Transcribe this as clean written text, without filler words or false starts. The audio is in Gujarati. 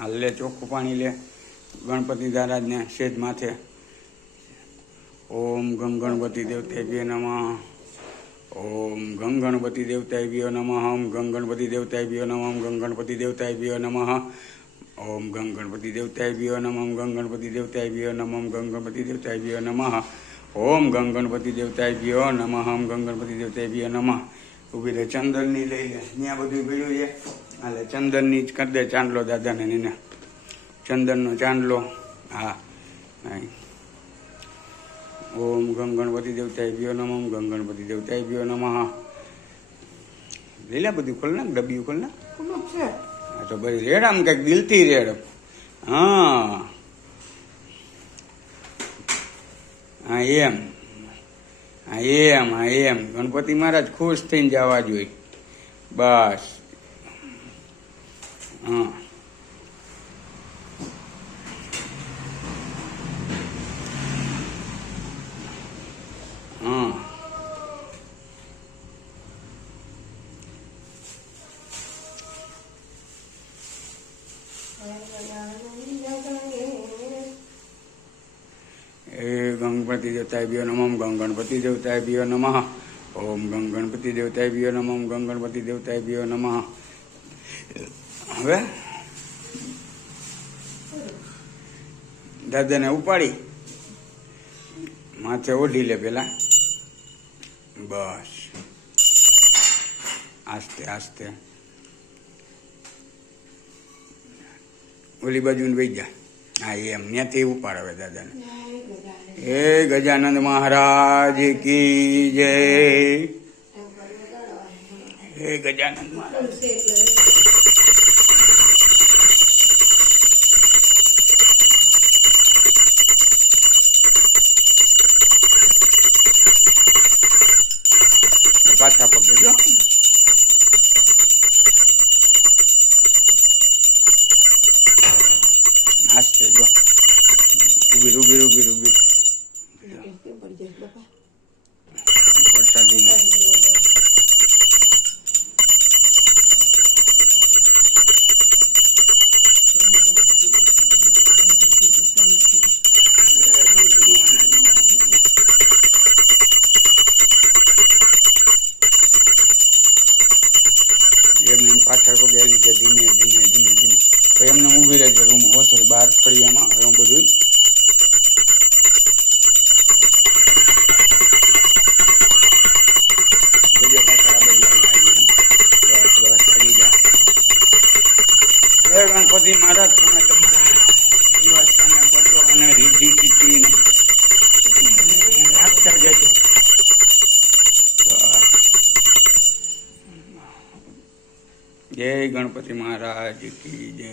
હાલ લે ચોખ્ખું પાણી લે ગણપતિ મહારાજને સેજ માથે. ઓમ ગંગ ગણપતિ દેવતાભ્યો નમઃ. ઓમ ગંગ ગણપતિ દેવતાભ્યો નમઃ. ઓમ ગંગ ગણપતિ દેવતાભ્યો નમઃ. ઓમ ગંગ ગણપતિ દેવતાભ્યો નમઃ. ઓમ ગંગ ગણપતિ દેવતાભ્યો નમઃ. ઓમ ગંગ ગણપતિ દેવતાભ્યો નમઃ. ઓમ ગંગ ગણપતિ દેવતાભ્યો નમઃ. ઓમ ગંગ ગણપતિ દેવતાભ્યો નમઃ. ઓમ ગંગ ગણપતિ દેવતાભ્યો નમઃ. ઊભી રહે ચંદનની લઈ લે. ત્યાં બધું ભેળ્યું છે. હાલે ચંદનની જ કરી દે ચાંદલો દાદાને એને ચંદનનો ચાંદલો. હા ઓમ ગંગ ગણપતિ દેવતાભ્યો નમઃ. ઓમ ગંગ ગણપતિ દેવતાભ્યો નમઃ. લઈ લે બધું ખોલ નાખ ડબ્બીયું ખોલ નાખ. હા તો બધી રેડ આમ કંઈક દિલથી રેડ. હા હા એમ હા એમ હા એમ ગણપતિ મહારાજ ખુશ થઈને જવા જોઈએ બસ. હા હા એ ગણપતિ દેવતાભ્યો નમઃ. ઓમ ગંગ ગણપતિ દેવતાભ્યો નમઃ. ઓમ ગંગ ગણપતિ દેવતાભ્યો નમઃ. ઓમ ગંગ ગણપતિ દેવતાભ્યો નમઃ. હવે દાદાને ઉપાડી માથે ઓઢી લે પેલા. બસ આસ્તે આસ્તે ઓલી બાજુને વહી જા. હા એમ ત્યાંથી ઉપાડ હવે દાદાને. હે ગજાનંદ મહારાજ કી જય. હે ગજાનંદ મહારાજ. પાછા પગે જો. આસ્તે જો ઉભી ઉભી ઉભી ઉભી વરસાદી એમને પાછળ પગે આવી જાય ધીમે ધીમે ધીમે ધીમે. તો એમને ઊભી રહેજો રૂમ ઓછે બહાર ફળિયામાં હું બધું બીજો પાછળ આ બાજુ આવી બસ બસ ફરી જા. હે ગણપતિ મહારાજ તમે તમારા દિવસને પટો અને રીધિ સીટીને રાખતા જજો. જય ગણપતિ મહારાજ કી જય.